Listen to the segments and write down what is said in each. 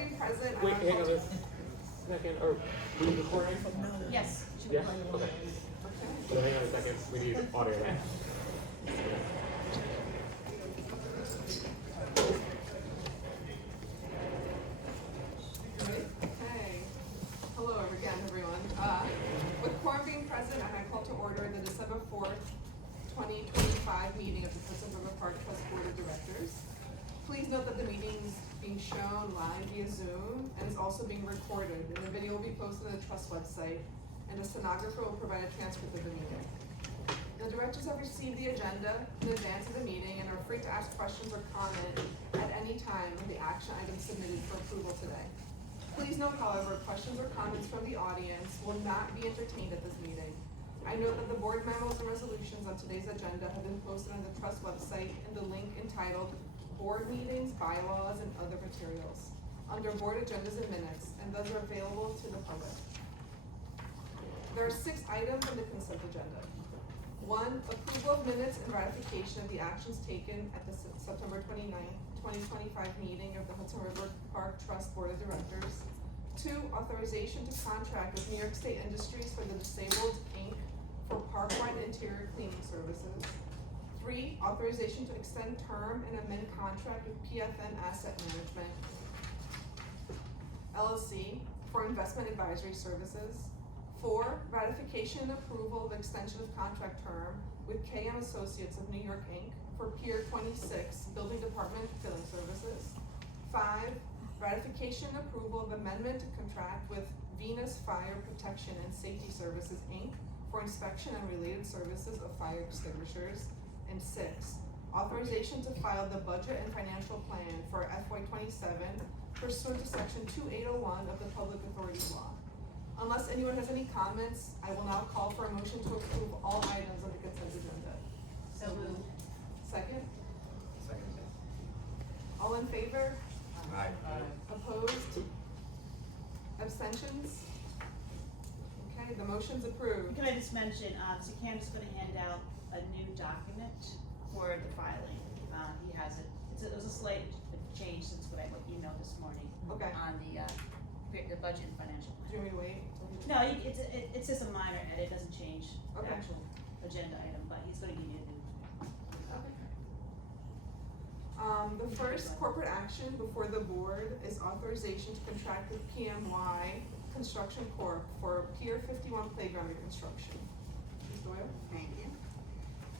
being present, Wait, hang on a second. Are we recording? Yes. Yeah? Okay. So hang on a second. We need audio now. Okay. Hello again, everyone. With quorum being present, I call to order the December 4th, 2025 meeting of the Hudson River Park Trust Board of Directors. Please note that the meeting is being shown live via Zoom and is also being recorded. And the video will be posted on the Trust website, and the stenographer will provide a transcript of the meeting. The directors have received the agenda in advance of the meeting and are free to ask questions or comment at any time on the action items submitted for approval today. Please note, however, questions or comments from the audience will not be entertained at this meeting. I note that the board memos and resolutions on today's agenda have been posted on the Trust website in the link entitled Board Meetings, Bylaws, and Other Materials under Board Agendas and Minutes, and those are available to the public. There are 6 items on the consent agenda. 1, approval of minutes and ratification of the actions taken at the September 29th, 2025 meeting of the Hudson River Park Trust Board of Directors. 2, authorization to contract with New York State Industries for the Disabled, Inc. for park-wide interior cleaning services. 3, authorization to extend term and amend contract with PFN Asset Management, LLC, for investment advisory services. 4, ratification and approval of extension of contract term with KM Associates of New York, Inc. for Pier 26 Building Department Filling Services. 5, ratification and approval of amendment to contract with Venus Fire Protection and Safety Services, Inc. for inspection and related services of fire extinguishers. And 6, authorization to file the budget and financial plan for FY27 pursuant to section 2801 of the Public Authorities Law. Unless anyone has any comments, I will now call for a motion to approve all items on the consent agenda. So moved. Second? Second. All in favor? Aye. Opposed? Abstentions? Okay, the motion's approved. Can I just mention, so Cam's gonna hand out a new document for the filing. He has it, it was a slight change since what I emailed this morning. Okay. On the budget and financial Do you plan. want me to wait? No, it's just a minor edit, it doesn't change the Okay. actual agenda item, but he's gonna give you a new. The first corporate action before the board is authorization to contract with PMY Construction Corp. for Pier 51 playground reconstruction. Ms. Doyle? Thank you.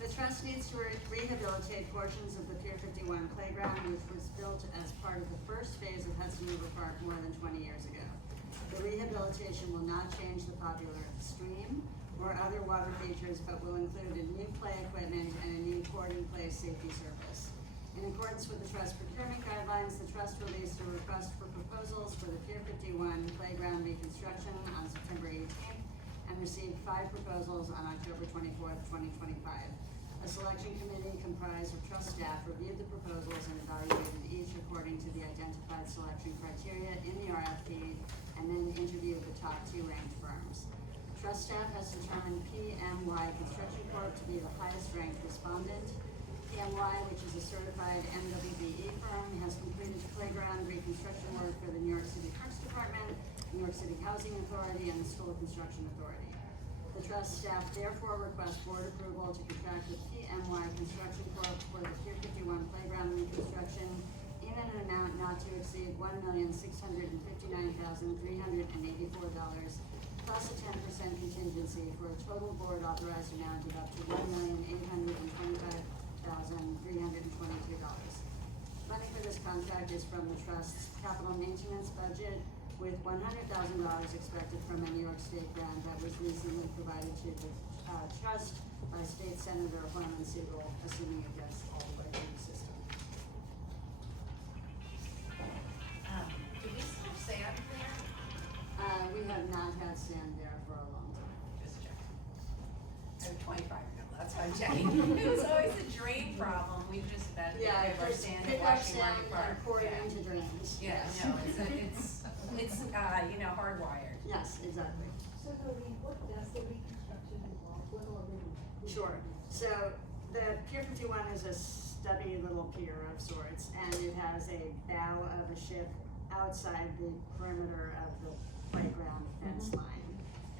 The trust needs to rehabilitate portions of the Pier 51 playground, which was built as part of the first phase of Hudson River Park more than 20 years ago. The rehabilitation will not change the popular stream or other water features, but will include a new play equipment and a new poured-in-place safety surface. In accordance with the trust procurement guidelines, the trust released a request for proposals for the Pier 51 playground reconstruction on September 18th and received 5 proposals on October 24th, 2025. A selection committee comprised of trust staff reviewed the proposals and evaluated each according to the identified selection criteria in the RFP, and then interviewed the top 2 ranked firms. Trust staff has determined PMY Construction Corp. To be the highest ranked respondent. PMY, which is a certified MWBE firm, has completed playground reconstruction work for the New York City Parks Department, New York City Housing Authority, and the School Construction Authority. The trust staff therefore requests board approval to contract with PMY Construction Corp. for the Pier 51 playground reconstruction in an amount not to exceed $1,659,384 plus a 10% contingency for a total board authorized amount of up to $1,825,322. Money for this contract is from the trust's capital maintenance budget, with $100,000 expected from a New York State grant that was recently provided to the trust by State Senator Harlan Siegel, assuming it gets all the way through the system. Do we still have sand there? We have not had sand there for a long time. Just checking. I have 25 now, that's why I'm checking. It was always a drain problem, we've just had to get our just sand pick and up washing sand Market Park. and pour it Yeah. into drains. Yeah, no, it's hardwired. Yes, exactly. So what does the reconstruction involve? What already? Sure. So the Pier 51 is a stubby little pier of sorts, and it has a bow of a ship outside the perimeter of the playground fence line.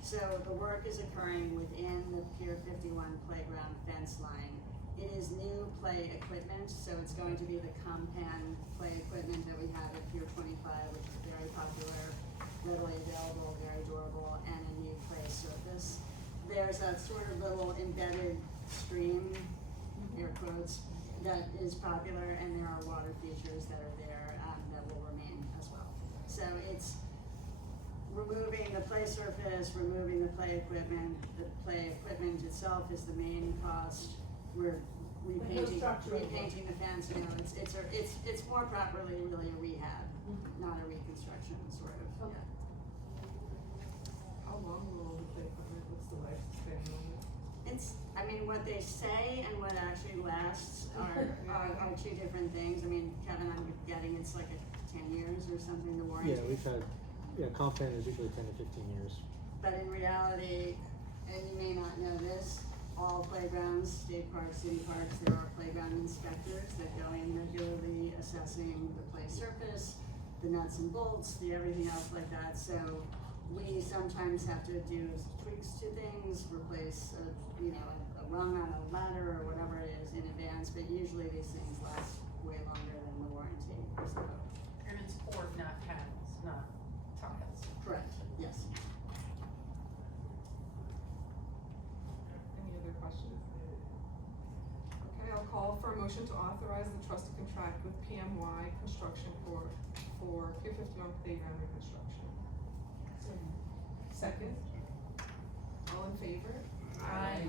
So the work is occurring within the Pier 51 playground fence line. It is new play equipment, so it's going to be the compan play equipment that we have at Pier 25, which is very popular, readily available, very durable, and a new play surface. There's a sort of little embedded stream, air quotes, that is popular, and there are water features that are there that will remain as well. So it's removing the play surface, removing the play equipment. The play equipment itself is the main cost. We're repainting the fence. You know, it's more properly really a rehab, not a reconstruction, sort of. Yeah. How long will the play equipment, what's the lifespan on it? I mean, what they say and what actually lasts are two different things. I mean, Kevin, I'm getting it's like 10 years or something, the warranty. Yeah, we've had, compound is usually 10 to 15 years. But in reality, and you may not know this, all playgrounds, state parks, city parks, there are playground inspectors that go in regularly assessing the play surface, the nuts and bolts, the everything else like that. So we sometimes have to do tweaks to things, replace a rung on a ladder or whatever it is in advance, but usually these things last way longer than the warranty. So. And it's board, not panels, not tiles. Correct, yes. Any other questions? Okay, I'll call for a motion to authorize the trust to contract with PMY Construction for Pier 51 playground reconstruction. Second? All in favor? Aye.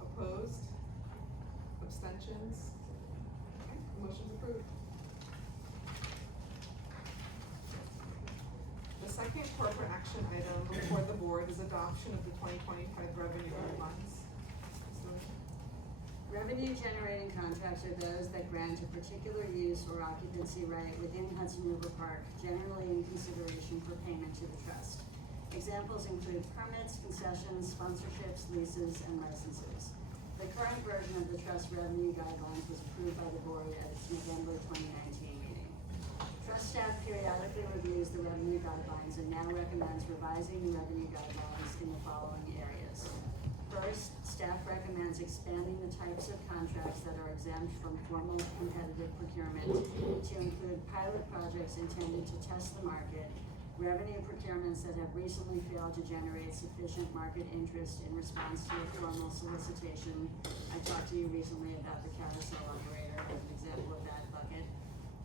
Opposed? Abstentions? Okay, motion's approved. The second corporate action item before the board is adoption of the 2025 revenue guidelines. Revenue generating contracts are those that grant a particular use or occupancy right within Hudson River Park, generally in consideration for payment to the trust. Examples include permits, concessions, sponsorships, leases, and licenses. The current version of the trust revenue guidelines was approved by the board at its November 2019 meeting. Trust staff periodically reviews the revenue guidelines and now recommends revising the revenue guidelines in the following areas. First, staff recommends expanding the types of contracts that are exempt from formal competitive procurement to include pilot projects intended to test the market, revenue procurements that have recently failed to generate sufficient market interest in response to a formal solicitation. I talked to you recently about the carousel operator as an example of that bucket.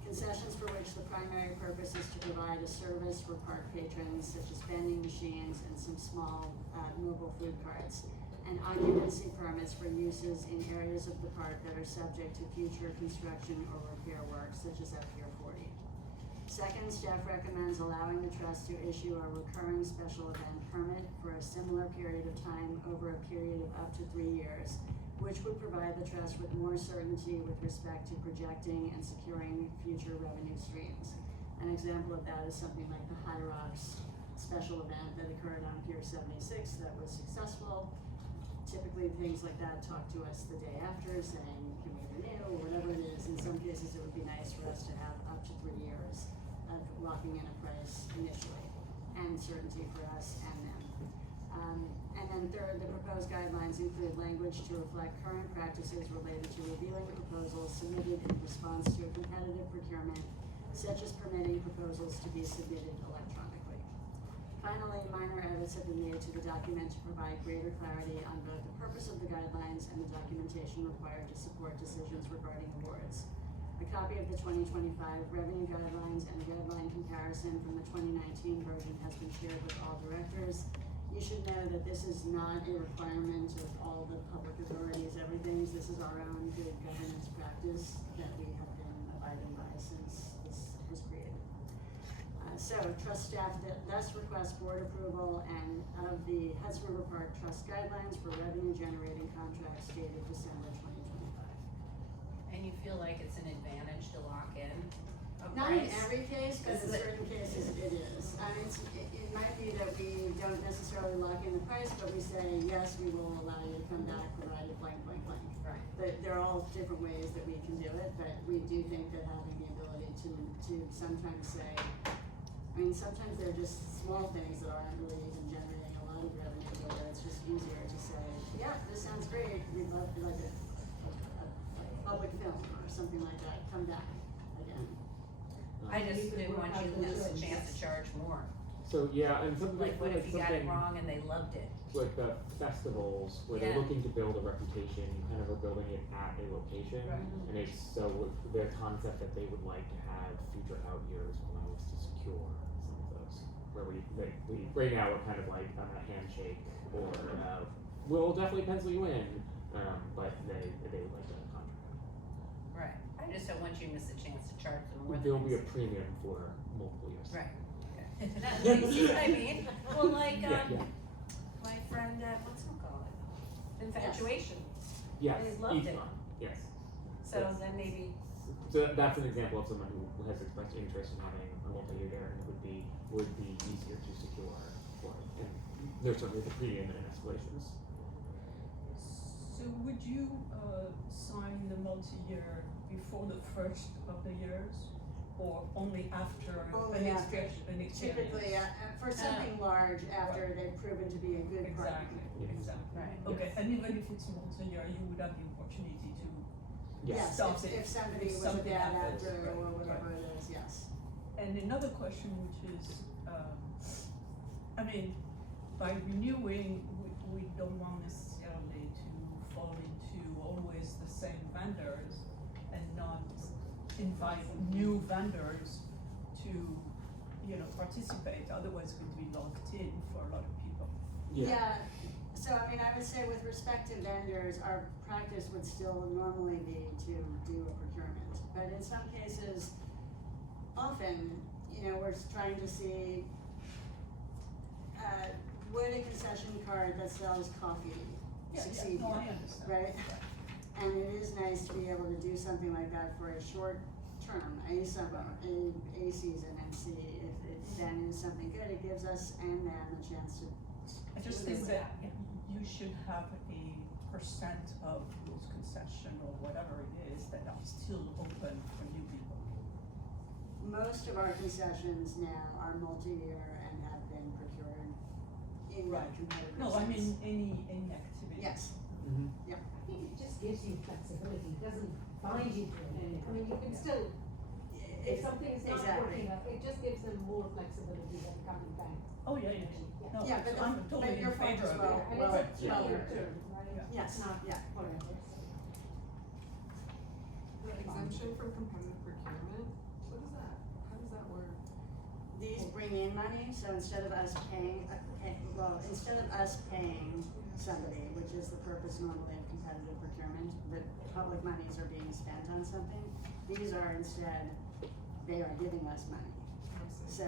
Concessions for which the primary purpose is to provide a service for park patrons, such as vending machines and some small mobile food carts. And occupancy permits for uses in areas of the park that are subject to future construction or repair work, such as at Pier 40. Second, staff recommends allowing the trust to issue a recurring special event permit for a similar period of time over a period of up to 3 years, which would provide the trust with more certainty with respect to projecting and securing future revenue streams. An example of that is something like the High Rocks special event that occurred on Pier 76 that was successful. Typically, things like that talk to us the day after saying, can we renew, or whatever it is. In some cases, it would be nice for us to have up to 3 years of locking in a price initially, and certainty for us and them. And then third, the proposed guidelines include language to reflect current practices related to reviewing proposals submitted in response to a competitive procurement, such as permitting proposals to be submitted electronically. Finally, minor edits have been made to the document to provide greater clarity on both the purpose of the guidelines and the documentation required to support decisions regarding awards. A copy of the 2025 revenue guidelines and a redline comparison from the 2019 version has been shared with all directors. You should know that this is not a requirement of all the public authorities, everything. This is our own good governance practice that we have been abiding by since this was created. So trust staff thus requests board approval and of the Hudson River Park Trust Guidelines for revenue generating contracts dated December 2025. And you feel like it's an advantage to lock in a Not in price? every case, but in certain cases it is. I mean, it might be that we don't necessarily lock in the price, but we say, yes, we will allow you to come back provided blank, blank, blank. Right. But there are all different ways that we can do it, but we do think that having the ability to sometimes say, I mean, sometimes they're just small things that aren't really even generating a lot of revenue, but where it's just easier to say, yeah, this sounds great, we'd love to like a public film or something like that, come back again. I just didn't want you to lose a chance to charge more. So, yeah, and something Like, what if you got it something wrong and they loved it? like the festivals where they're Yeah. looking to build a reputation, you kind of are building it at a location. Right. And it's so with their concept that they would like to have future out years allow us to secure some of those. Where we right now we're kind of like on a handshake or we'll definitely pencil you in, but they would like to have a contract. Right, I just don't want you to miss a chance to charge them more than. There'll be a premium for multiple years. Right, okay. You see what I mean? Well, like, Yeah. my friend, what's it called? Infatuation. Yes. They loved each it. one. Yes. So Yes. then maybe, So that's an example of someone who has expressed interest in having a multi-year and would be easier to secure for it. And there's certainly the premium and escalations. So would you sign the multi-year before the first of the years, or only after Only an after. experience? Typically, for something large, after they've proven to be a good partner. Exactly, Yes. exactly. Right. Okay, and even if it's multi-year, you would have the opportunity to, Yes. Stop If it. somebody If was a something bad happens, actor right, or whatever right. it is, yes. and another question which is, I mean, by renewing, we don't want necessarily to fall into always the same vendors and not invite new vendors to, participate, otherwise we'd be locked in for a lot of people. Yeah, so I mean, I would say with respect to vendors, our practice would still normally be to do a procurement. But in some cases, often, we're trying to see, would a concession card that sells coffee succeed No, here, I understand. right? And it is nice to be able to do something like that for a short term, a summer, a season, and see if it then is something good. It gives us and them a chance to. I just think that you should have a percent of those concession or whatever it is that are still open for new people. Most of our concessions now are multi-year and have been procured in that competitive sense. No, I mean, any activity. Yes, Mm-hmm. I think it just gives you flexibility, it doesn't bind you to anything. I mean, you can still, if something's not exactly. working out, it just gives them more flexibility than coming back. Oh, yeah. No, Yeah, but I'm but totally your in point favor as of well. it. And Well, it's a yeah. 2-year term, right? Yes, It's not yeah. forever, so. The exemption from competitive procurement, what is that? How does that work? These bring in money, so instead of us paying somebody, which is the purpose normally of competitive procurement, that public monies are being spent on something, these are instead, they are giving us money. So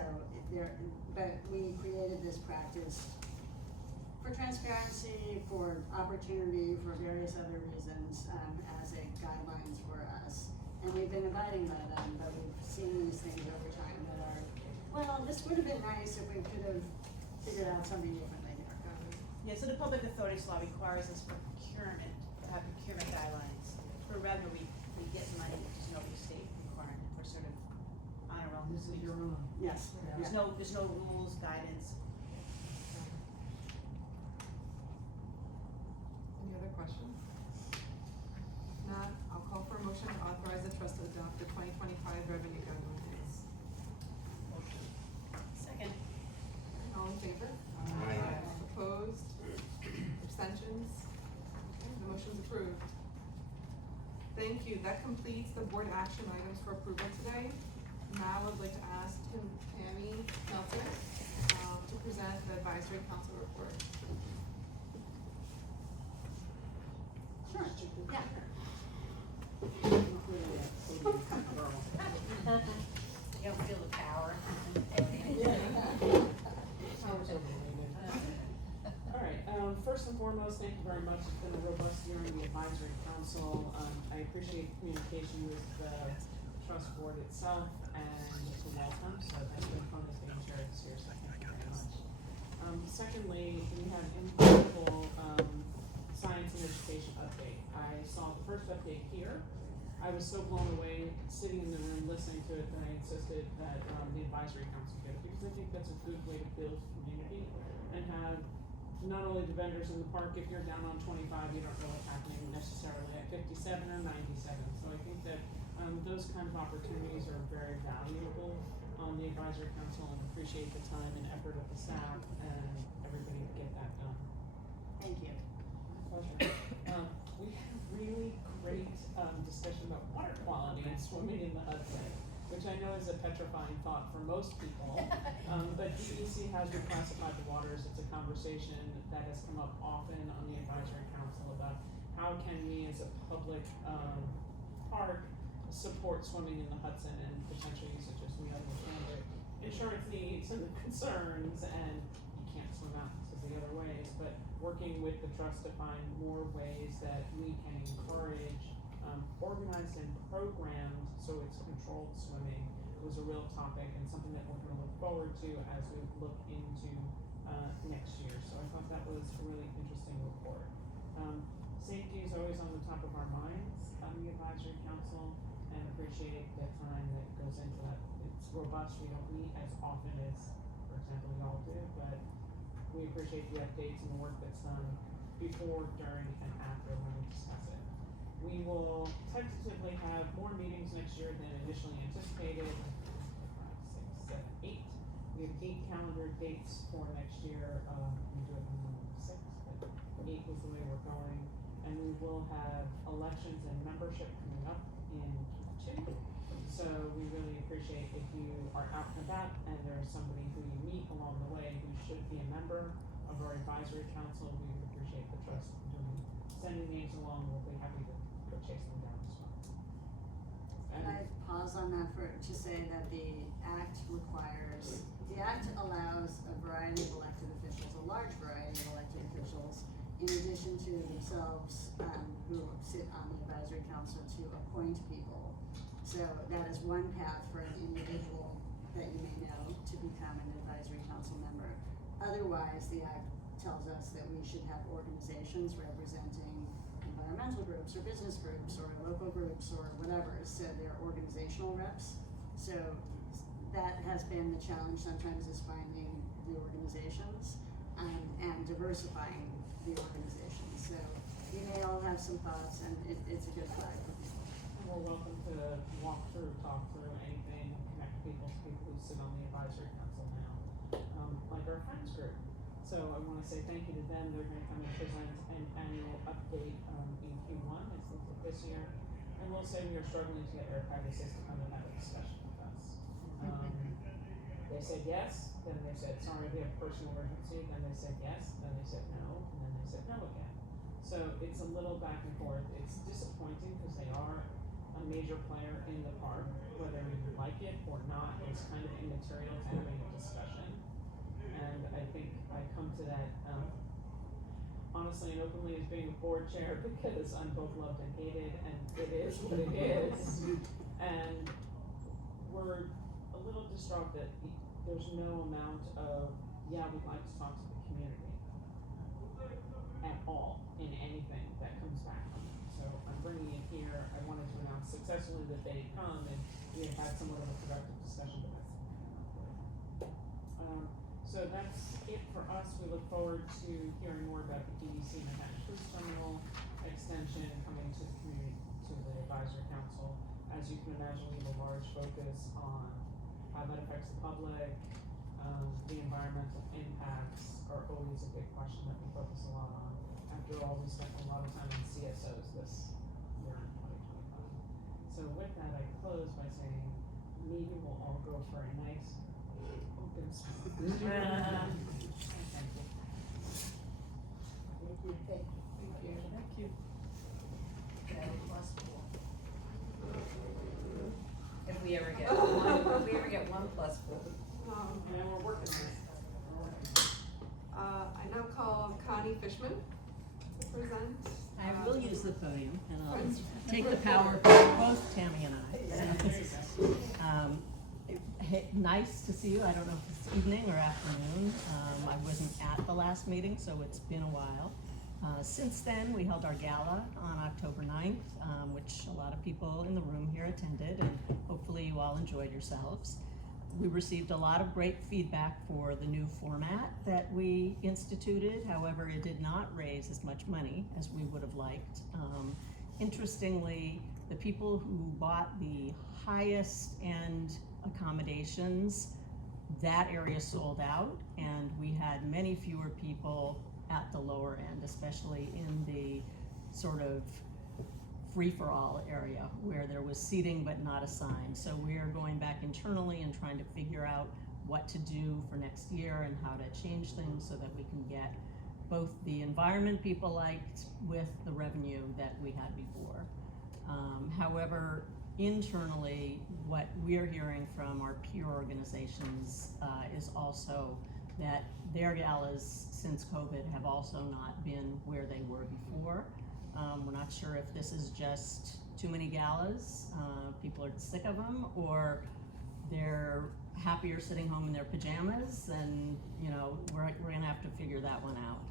but we created this practice for transparency, for opportunity, for various other reasons, as a guidelines for us. And we've been abiding by them, but we've seen these things over time that are, well, this would have been nice if we could have figured out something differently here. yeah, so the public authorities law requires us for procurement, to have procurement guidelines. For revenue, we get money, which is no state requirement, we're sort of on our own. This is your own. Yes, There's no rules, guidance. Any other questions? If not, I'll call for a motion to authorize the trust to adopt the 2025 revenue guidelines. Second. All in favor? Aye. Opposed? Abstentions? Okay, the motion's approved. Thank you, that completes the board action items for approval today. Now I'd like to ask Tammy Melton, to present the advisory council report. sure, yeah. you don't feel the power. Alright, first and foremost, thank you very much. It's been a robust year in the advisory council. I appreciate communication with the trust board itself and to Waltham, so that's been fun as being chair this year, so thank you very much. Secondly, we have impactful, science and education update. I saw the first update here, I was so blown away sitting in the room listening to it that I insisted that the advisory council get it, because I think that's a good way to build community and have not only the vendors in the park. If you're down on 25, you don't know what's happening necessarily at 57 or 97. So I think that those kind of opportunities are very valuable on the advisory council, and appreciate the time and effort of the staff and everybody to get that done. Thank you. My pleasure. We had a really great discussion about water quality and swimming in the Hudson, which I know is a petrifying thought for most people. But DEC has reclassified the waters. It's a conversation that has come up often on the advisory council about how can we as a public park support swimming in the Hudson and potential usage, as we understand it, insurance needs and the concerns, and you can't swim out to the other ways, but working with the trust to find more ways that we can encourage organized and programmed, so it's controlled swimming, was a real topic and something that we're gonna look forward to as we look into next year. So I thought that was a really interesting report. Safety is always on the top of our minds on the advisory council, and appreciate the time that goes into that. It's robust. We don't meet as often as, for example, y'all do, but we appreciate the updates and the work that's done before, during, and after when we discuss it. We will tentatively have more meetings next year than initially anticipated. 5, 6, 7, 8. We have 8 calendar dates for next year. We do it on 6, but 8 was the way we're going. And we will have elections and membership coming up in Q2. So we really appreciate if you are out and about and there's somebody who you meet along the way who should be a member of our advisory council. We would appreciate the trust sending names along. We'll be happy to go chase them down as well. And I pause on that to say that the act allows a variety of elected officials, a large variety of elected officials, in addition to themselves, who sit on the advisory council, to appoint people. So that is one path for an individual that you may know to become an advisory council member. Otherwise, the act tells us that we should have organizations representing environmental groups or business groups or local groups or whatever, so they're organizational reps. So that has been the challenge sometimes, is finding the organizations and diversifying the organizations. So we may all have some thoughts, and it's a good flag for people. And we're welcome to walk through, talk through anything, connect people to people who sit on the advisory council now, like our friends group. So I want to say thank you to them. They're going to come and present an annual update in Q1 as they did this year. And we'll say we are struggling to get Air Pegasus to come and have a discussion with us. They said yes, then they said, sorry, we have personal urgency, then they said yes, then they said no, and then they said no again. So it's a little back and forth. It's disappointing because they are a major player in the park, whether you like it or not. It's kind of immaterial to having a discussion. And I think I come to that honestly and openly as being a board chair, because I'm both loved and hated, and it is what it is. And we're a little distraught that there's no amount of, yeah, we'd like to talk to the community at all in anything that comes back from it. So I'm bringing it here. I wanted to announce successfully that they come, and we have had somewhat of a productive discussion with us. So that's it for us. We look forward to hearing more about the DEC Manhattan Cruise Terminal extension coming to the community, to the advisory council. As you can imagine, we have a large focus on how that affects the public. The environmental impacts are always a big question that we focus a lot on. After all, we spent a lot of time in CSOs this year in 2025. So with that, I close by saying maybe we'll all go for a nice open spot. Thank you. Thank you. If we ever get one, if we ever get 1+4. And we're working on it. I now call Connie Fishman to present. I will use the podium, and I'll Friends. take the power from both Tammy and I. Hey, nice to see you. I don't know if it's evening or afternoon. I wasn't at the last meeting, so it's been a while. Since then, we held our gala on October 9th, which a lot of people in the room here attended, and hopefully you all enjoyed yourselves. We received a lot of great feedback for the new format that we instituted. However, it did not raise as much money as we would have liked. Interestingly, the people who bought the highest end accommodations, that area sold out, and we had many fewer people at the lower end, especially in the sort of free-for-all area where there was seating but not assigned. So we are going back internally and trying to figure out what to do for next year and how to change things so that we can get both the environment people liked with the revenue that we had before. However, internally, what we're hearing from our peer organizations is also that their galas since COVID have also not been where they were before. We're not sure if this is just too many galas, people are sick of them, or they're happier sitting home in their pajamas, and we're gonna have to figure that one out.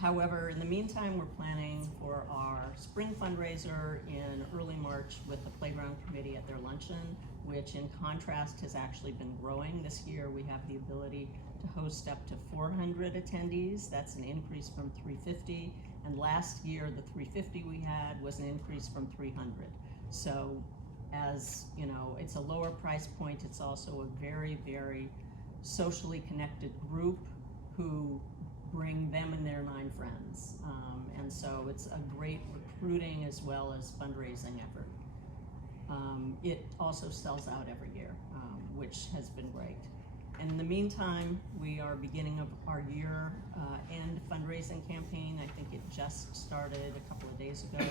However, in the meantime, we're planning for our spring fundraiser in early March with the Playground Committee at their luncheon, which in contrast has actually been growing. This year we have the ability to host up to 400 attendees. That's an increase from 350. And last year, the 350 we had was an increase from 300. So as you know, it's a lower price point. It's also a very, very socially connected group who bring them and their 9 friends. And so it's a great recruiting as well as fundraising effort. It also sells out every year, which has been great. And in the meantime, we are beginning of our year end fundraising campaign. I think it just started a couple of days ago.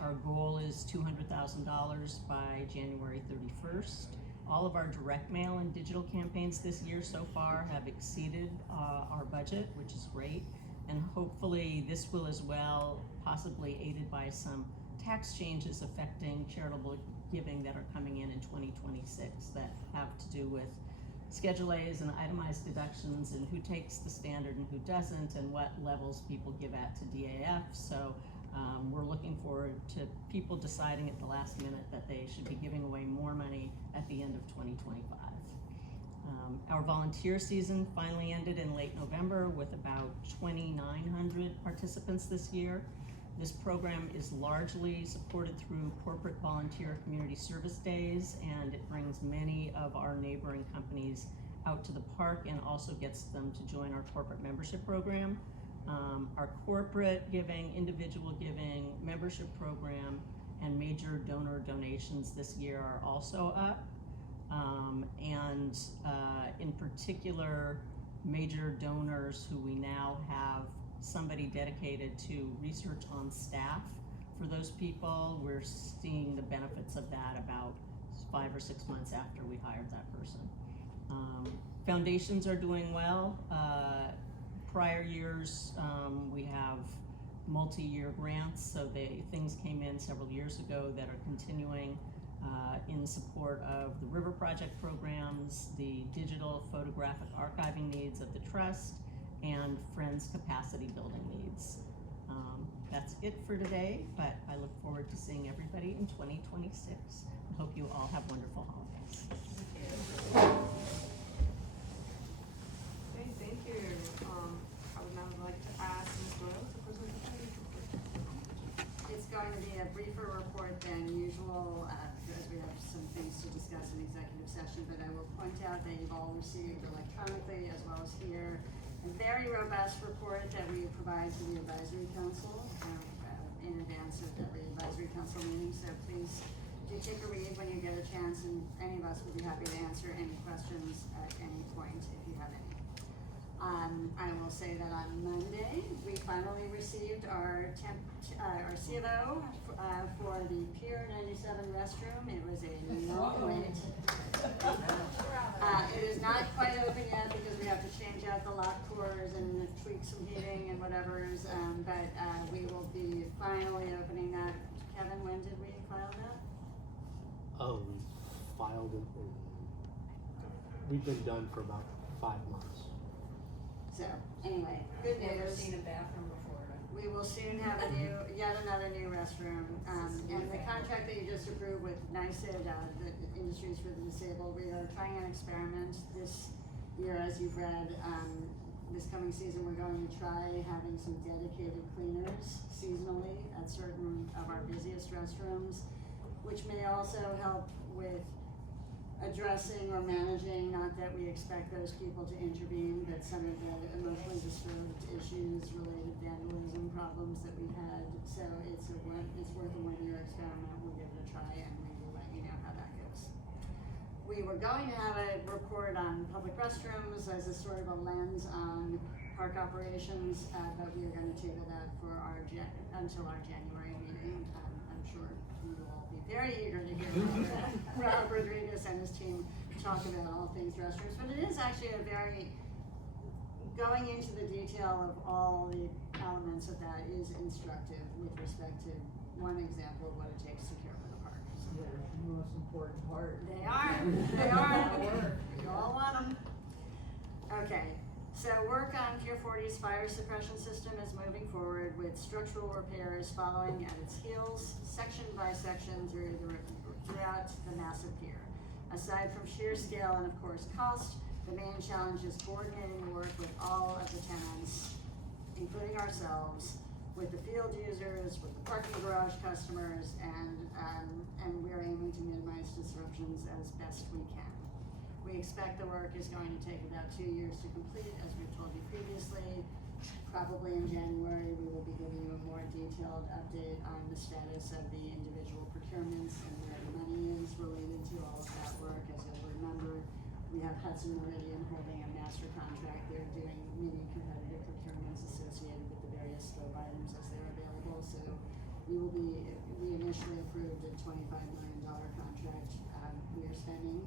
Our goal is $200,000 by January 31st. All of our direct mail and digital campaigns this year so far have exceeded our budget, which is great. And hopefully this will as well, possibly aided by some tax changes affecting charitable giving that are coming in 2026 that have to do with Schedule A's and itemized deductions and who takes the standard and who doesn't and what levels people give at to DAF. So we're looking forward to people deciding at the last minute that they should be giving away more money at the end of 2025. Our volunteer season finally ended in late November with about 2,900 participants this year. This program is largely supported through corporate volunteer community service days, and it brings many of our neighboring companies out to the park and also gets them to join our corporate membership program. Our corporate giving, individual giving, membership program, and major donor donations this year are also up. In particular, major donors who we now have somebody dedicated to research on staff. For those people, we're seeing the benefits of that about 5 or 6 months after we hired that person. Foundations are doing well. Prior years, we have multi-year grants, so things came in several years ago that are continuing in support of the River Project programs, the digital photographic archiving needs of the Trust, and Friends capacity building needs. That's it for today, but I look forward to seeing everybody in 2026. I hope you all have wonderful holidays. Okay, thank you. I would now like to ask Ms. Royal to present the planning report. It's going to be a briefer report than usual, because we have some things to discuss in executive session, but I will point out that you've all received electronically as well as here a very robust report that we provide to the advisory council in advance of the advisory council meeting. So please do take a read when you get a chance, and any of us will be happy to answer any questions at any point if you have any. I will say that on Monday we finally received our C of O for the Pier 97 restroom. It was a long wait. It is not quite open yet because we have to change out the lock cores and tweak some heating and whatever's, but we will be finally opening that. Kevin, when did we file that? Oh, we filed it in, we've been done for about 5 months. So, anyway, good Never news. seen a bathroom before, right? We will soon have yet another new restroom, and the contract that you just approved with NICID, the Industries for the Disabled, we are trying an experiment this year, as you've read. This coming season, we're going to try having some dedicated cleaners seasonally at certain of our busiest restrooms, which may also help with addressing or managing, not that we expect those people to intervene, but some of the emotionally disturbed issues related vandalism problems that we've had. So it's worth a 1 year experiment. We'll give it a try and we will let you know how that goes. We were going to have a report on public restrooms as a sort of a lens on park operations, but we are going to table that for until our January meeting. I'm sure you will all be very eager to hear Rob Rodriguez and his team talk about all things restrooms, but it is actually a very, going into the detail of all the elements of that is instructive with respect to one example of what it takes to care for the park. They're the most important part. They are. You all want them. Okay, so work on Pier 40's fire suppression system is moving forward with structural repairs following at its heels, section by section throughout the massive pier. Aside from sheer scale and of course cost, the main challenge is coordinating the work with all of the tenants, including ourselves, with the field users, with the parking garage customers, and we're aiming to minimize disruptions as best we can. We expect the work is going to take about 2 years to complete, as we've told you previously. Probably in January, we will be giving you a more detailed update on the status of the individual procurements and where the money is related to all of that work. As you'll remember, we have Hudson already and holding a master contract. They're doing many competitive procurements associated with the various scope items as they're available. So we initially approved a $25 million contract we are spending,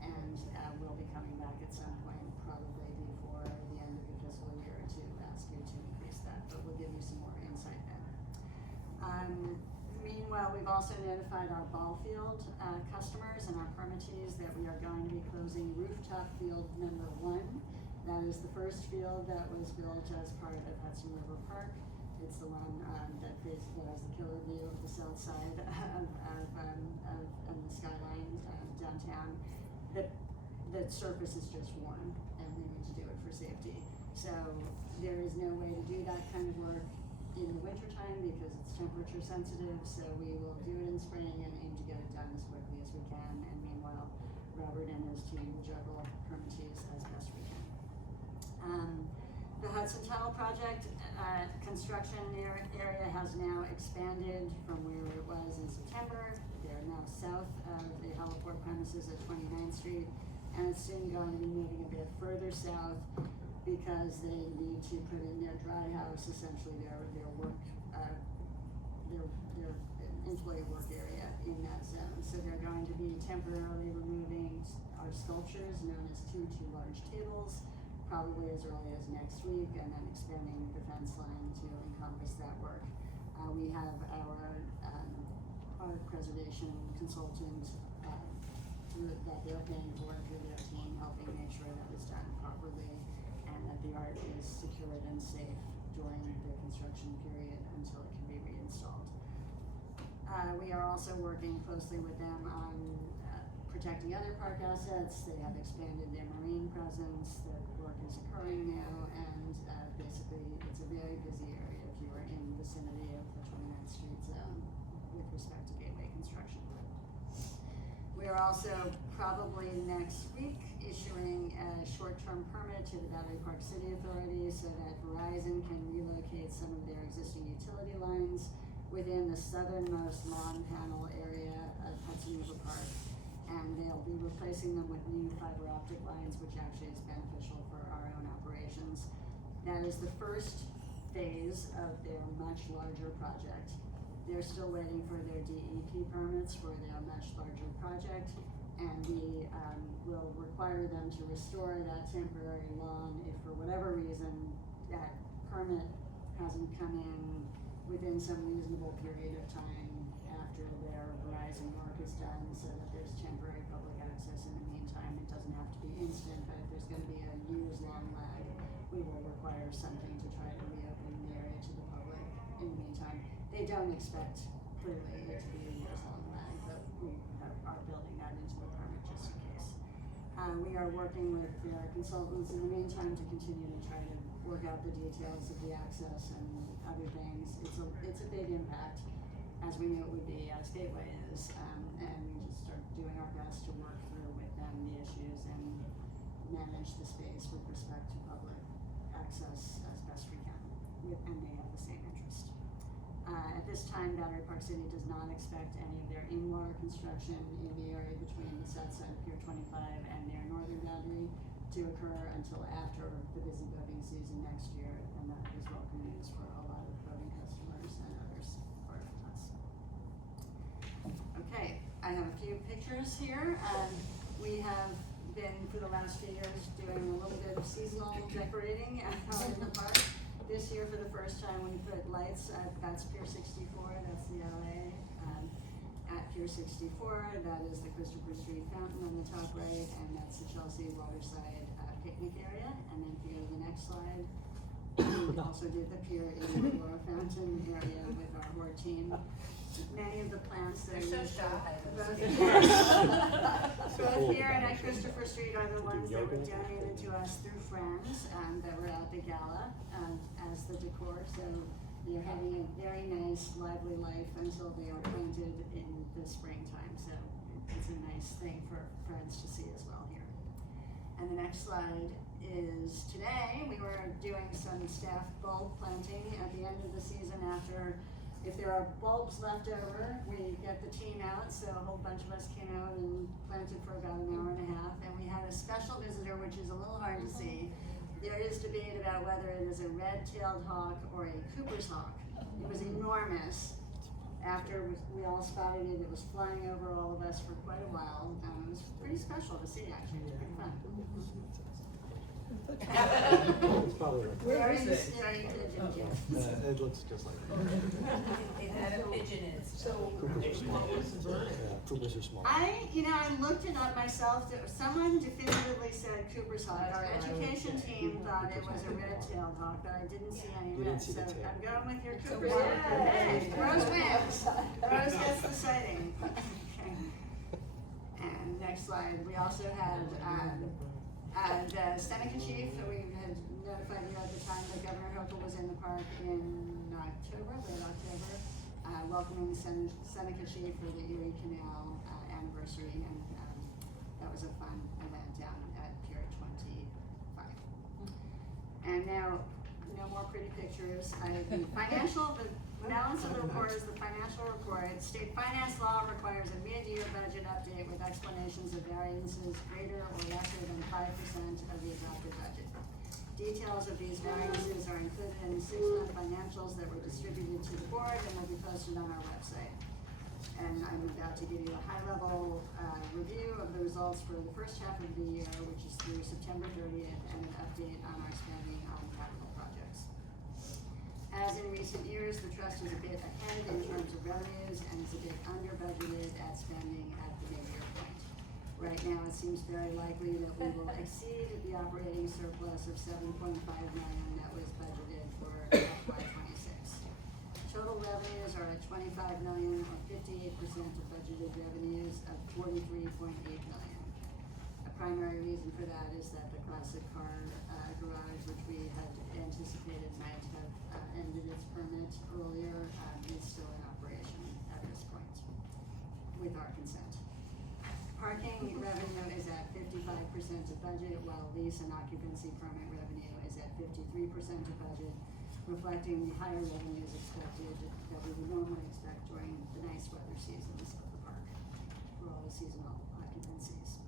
and we'll be coming back at some point, probably before the end of the fiscal year, to ask you to increase that, but we'll give you some more insight then. Meanwhile, we've also notified our ball field customers and our permittees that we are going to be closing rooftop field number 1. That is the first field that was built as part of Hudson River Park. It's the one that has the killer view of the south side of the skyline downtown. The surface is just worn, and we need to do it for safety. So there is no way to do that kind of work in the wintertime because it's temperature sensitive, so we will do it in spring and aim to get it done as quickly as we can. And meanwhile, Robert and his team will juggle permittees as best we can. The Hudson Tunnel project construction area has now expanded from where it was in September. They're now south of the heliport premises at 29th Street, and it's soon going to be moving a bit further south because they need to put in their dry house, essentially their employee work area in that zone. So they're going to be temporarily removing our sculptures known as two large tables, probably as early as next week, and then expanding the fence line to encompass that work. We have our art preservation consultant that they're paying for through their team, helping make sure that is done properly and that the art is secured and safe during the construction period until it can be reinstalled. We are also working closely with them on protecting other park assets. They have expanded their marine presence. The work is occurring now, and basically it's a very busy area if you are in the vicinity of the 29th Street zone with respect to gateway construction. We are also probably next week issuing a short-term permit to the Battery Park City Authority so that Verizon can relocate some of their existing utility lines within the southernmost lawn panel area of Hudson River Park. And they'll be replacing them with new fiber optic lines, which actually is beneficial for our own operations. That is the first phase of their much larger project. They're still waiting for their DEP permits for their much larger project, and we will require them to restore that temporary lawn if for whatever reason that permit hasn't come in within some reasonable period of time after their Verizon work is done, so that there's temporary public access in the meantime. It doesn't have to be instant, but if there's going to be a years-long lag, we will require something to try to reopen the area to the public. they don't expect clearly it to be a years long lag, but we are building that into the permit just in case. We are working with consultants in the meantime to continue to try to work out the details of the access and other things. It's a big impact, as we knew it would be, as Gateway is, and we just are doing our best to work through with them the issues and manage the space with respect to public access as best we can, and they have the same interest. At this time, Battery Park City does not expect any of their in-water construction in the area between the south side of Pier 25 and their northern boundary to occur until after the busy boating season next year, and that is welcome news for a lot of boating customers and others for us. Okay, I have a few pictures here. We have been, for the last few years, doing a little bit of seasonal decorating out in the park. This year, for the first time, we put lights at, that's Pier 64, that's the LA. At Pier 64, that is the Christopher Street fountain on the top right, and that's the Chelsea Waterside picnic area. And then if you go to the next slide, we also did the Pier 84 fountain area with our board team. Many of the plants that They're so shy. both here and at Christopher Street are the ones that were donated to us through friends that were at the gala as the decor. So they're having a very nice, lively life until they are planted in the springtime. So it's a nice thing for friends to see as well here. And the next slide is today we were doing some staff bulb planting at the end of the season after. If there are bulbs left over, we get the team out, so a whole bunch of us came out and planted for about an hour and a half, and we had a special visitor, which is a little hard to see. There is debate about whether it is a red-tailed hawk or a Cooper's hawk. It was enormous. After we all spotted it, it was flying over all of us for quite a while. It was pretty special to see, actually. It was pretty fun. It's probably right. Where is it? It looks just like that. They had a pigeon in it. So, Coopers are small. Yeah, Coopers are small. I looked it up myself. Someone definitively said Cooper's hawk. Our education team thought it was a red-tailed hawk, but I didn't see any You red. didn't see So the tail. I'm going with your Cooper's hawk. Okay, Rose wins. Rose gets the sighting. Okay. And next slide, we also had the Seneca chief. We had notified you at the time that Governor Hochul was in the park in October, late October, welcoming the Seneca chief for the Erie Canal anniversary, and that was a fun event down at Pier 25. And now, no more pretty pictures. The balance of the report is the financial report. State finance law requires a mid-year budget update with explanations of variances greater or lesser than 5% of the adopted budget. Details of these variances are included in the 6-month financials that were distributed to the board and will be posted on our website. And I'm about to give you a high-level review of the results for the first half of the year, which is through September 30th, and an update on our spending on capital projects. As in recent years, the trust is a bit ahead in terms of revenues and is a bit under budgeted at spending at the mid-year point. Right now, it seems very likely that we will exceed the operating surplus of $7.5 million that was budgeted for FY26. Total revenues are at $25 million, or 58% of budgeted revenues of $43.8 million. A primary reason for that is that the classic car garage, which we had anticipated might have ended its permit earlier, is still in operation at this point with our consent. Parking revenue is at 55% of budget, while lease and occupancy permit revenue is at 53% of budget, reflecting the higher revenues expected that we would normally expect during the nice weather seasons of the park for all the seasonal occupancies.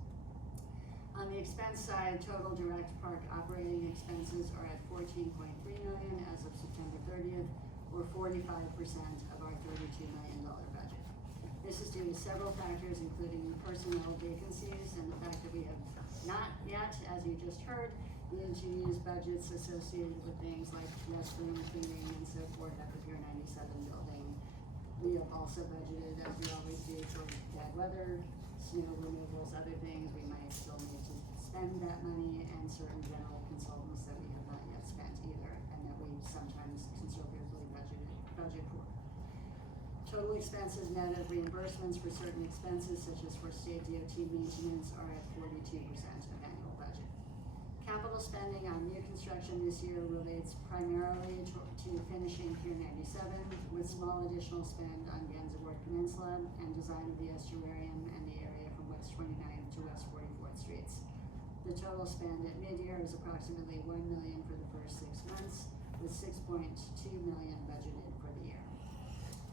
On the expense side, total direct park operating expenses are at $14.3 million as of September 30th, or 45% of our $32 million budget. This is due to several factors, including personnel vacancies and the fact that we have not yet, as you just heard, needed to use budgets associated with things like restroom cleaning and so forth at the Pier 97 building. We have also budgeted, as we always do, for bad weather, snow removals, other things. We might still need to spend that money, and certain general consultants that we have not yet spent either, and that we sometimes conservatively budget for. Total expenses net of reimbursements for certain expenses such as for state DOT maintenance are at 42% of annual budget. Capital spending on new construction this year relates primarily to finishing Pier 97 with small additional spend on Gansevoort Peninsula and design of the estuarium and the area from West 29th to West 44th Streets. The total spend at mid-year is approximately $1 million for the first 6 months, with $6.2 million budgeted for the year.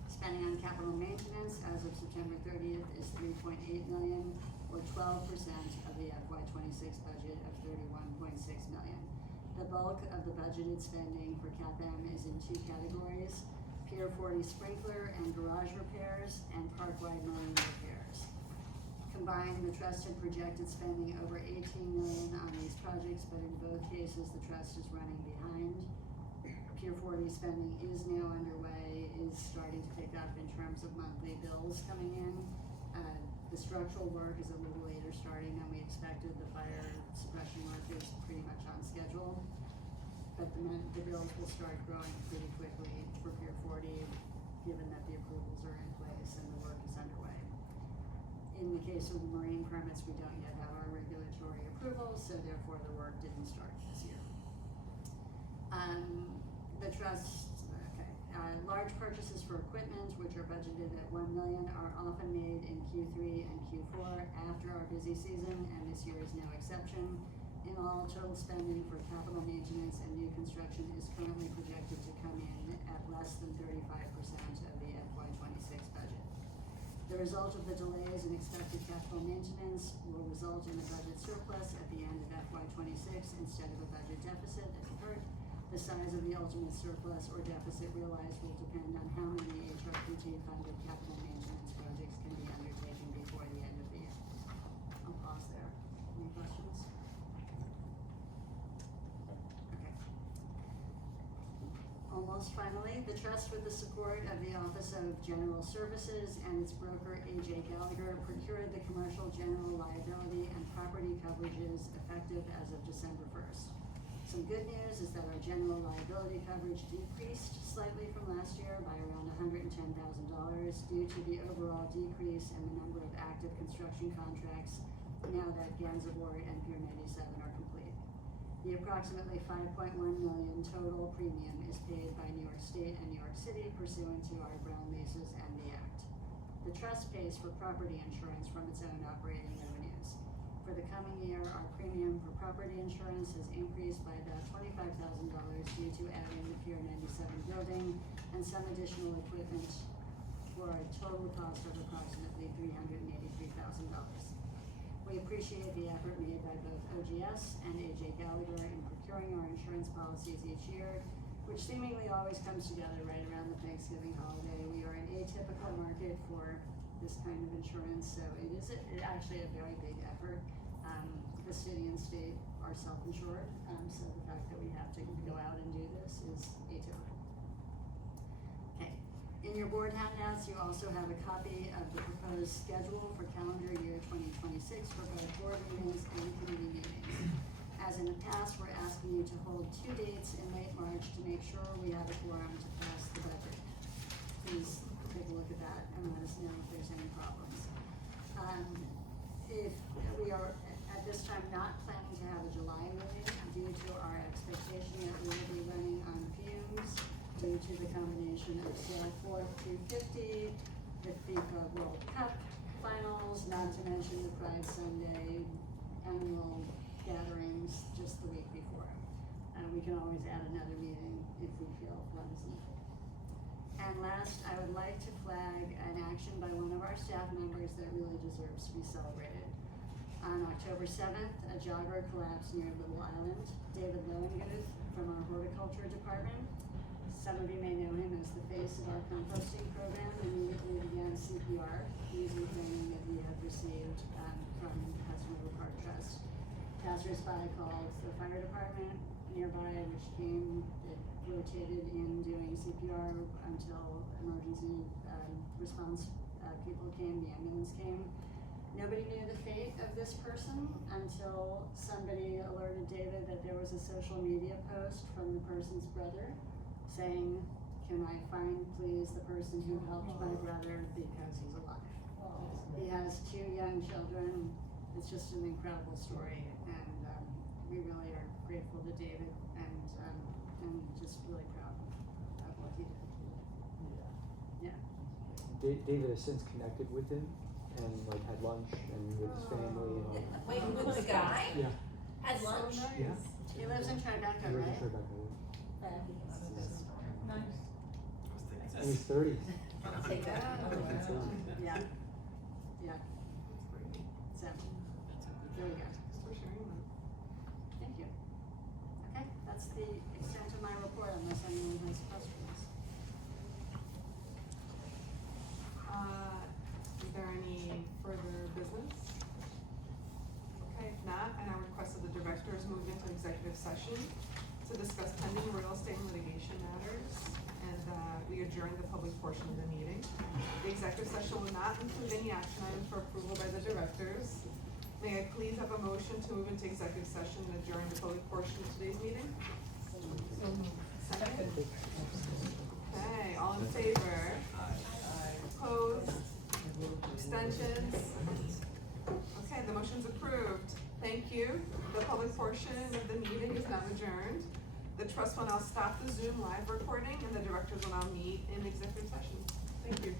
Spending on capital maintenance as of September 30th is $3.8 million, or 12% of the FY26 budget of $31.6 million. The bulk of the budgeted spending for CAPM is in 2 categories: Pier 40 sprinkler and garage repairs, and park-wide mowing repairs. Combined, the trust had projected spending over $18 million on these projects, but in both cases, the trust is running behind. Pier 40 spending is now underway, is starting to pick up in terms of monthly bills coming in. The structural work is a little later starting than we expected. The fire suppression work is pretty much on schedule, but the bills will start growing pretty quickly for Pier 40, given that the approvals are in place and the work is underway. In the case of the marine permits, we don't yet have our regulatory approvals, so therefore the work didn't start this year. The trust, large purchases for equipment, which are budgeted at $1 million, are often made in Q3 and Q4 after our busy season, and this year is no exception. In all, total spending for capital maintenance and new construction is currently projected to come in at less than 35% of the FY26 budget. The result of the delays in expected capital maintenance will result in a budget surplus at the end of FY26 instead of a budget deficit, as you heard. The size of the ultimate surplus or deficit realized will depend on how many HRPG-funded capital maintenance projects can be undertaken before the end of the year. I'll pause there. Any questions? Okay. Almost finally, the trust, with the support of the Office of General Services and its broker A.J. Gallagher, procured the commercial general liability and property coverages effective as of December 1st. Some good news is that our general liability coverage decreased slightly from last year by around $110,000 due to the overall decrease in the number of active construction contracts now that Gansevoort and Pier 97 are complete. The approximately $5.1 million total premium is paid by New York State and New York City pursuant to our ground leases and the Act. The trust pays for property insurance from its own operating revenues. For the coming year, our premium for property insurance has increased by about $25,000 due to adding the Pier 97 building and some additional equipment for a total cost of approximately $383,000. We appreciate the effort made by both OGS and A.J. Gallagher in procuring our insurance policies each year, which seemingly always comes together right around the Thanksgiving holiday. We are an atypical market for this kind of insurance, so it is actually a very big effort. The city and state are self-insured, so the fact that we have to go out and do this is atypical. Okay, in your board handouts, you also have a copy of the proposed schedule for calendar year 2026 for both board meetings and committee meetings. As in the past, we're asking you to hold 2 dates in late March to make sure we have a quorum to pass the budget. Please take a look at that and let us know if there's any problems. If we are at this time not planning to have a July meeting due to our expectation that we will be running on fumes due to the combination of Sail 4-250, the FIFA World Cup finals, not to mention the Pride Sunday annual gatherings just the week before. We can always add another meeting if we feel that is needed. And last, I would like to flag an action by one of our staff members that really deserves to be celebrated. On October 7th, a jogger collapsed near Little Island. David Lowenguth from our horticulture department. Some of you may know him as the face of our composting program, immediately began CPR using training that we have received from Hudson River Park Trust. Passers-by called the fire department nearby, which came, it rotated in doing CPR until emergency response people came, the ambulance came. Nobody knew the fate of this person until somebody alerted David that there was a social media post from the person's brother saying, can I find please the person who helped my brother because he's alive? He has 2 young children. It's just an incredible story, and we really are grateful to David and just really proud of what he did. David has since connected with him and like had lunch and with his family and all. Wait, with the guy? Yeah. Had lunch? So nice. Yeah. He lives in Tribeca, He lives in right? Tribeca. Nice. And he's 30. I'll take that. Yeah. Yeah. So, very good. Thanks for sharing that. Thank you. Okay, that's the extent of my report unless anyone has questions. Is there any further business? Okay, if not, I now request that the directors move into executive session to discuss pending real estate and litigation matters, and we adjourn the public portion of the meeting. The executive session will not include any action items for approval by the directors. May I please have a motion to move into executive session and adjourn the public portion of today's meeting? Second? Okay, all in favor? Opposed? Abstentions? Okay, the motion's approved. Thank you. The public portion of the meeting is now adjourned. The trust will now stop the Zoom live recording and the directors will now meet in executive session. Thank you.